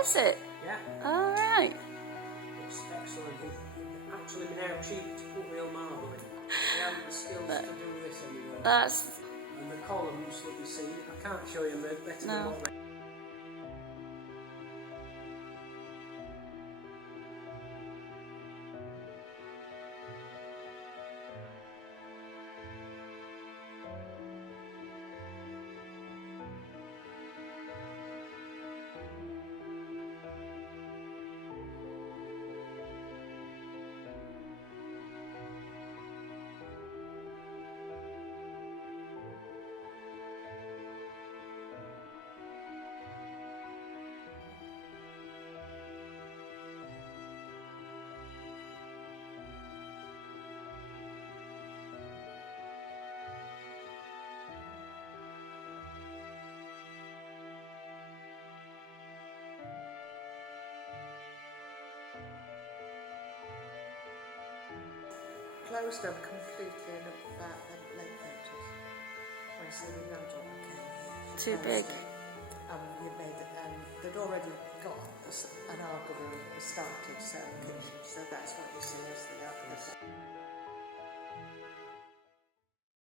is it? Yeah. All right. It's excellent. It's actually now cheap to put real marble in. I haven't the skills to do this anymore. That's... And the columns that you see, I can't show you them better than what they... Closed up completely in about the late 30s. Obviously the granddaughter came here. Too big. You made it, they'd already got an argument started selling kitchens, so that's what you see as the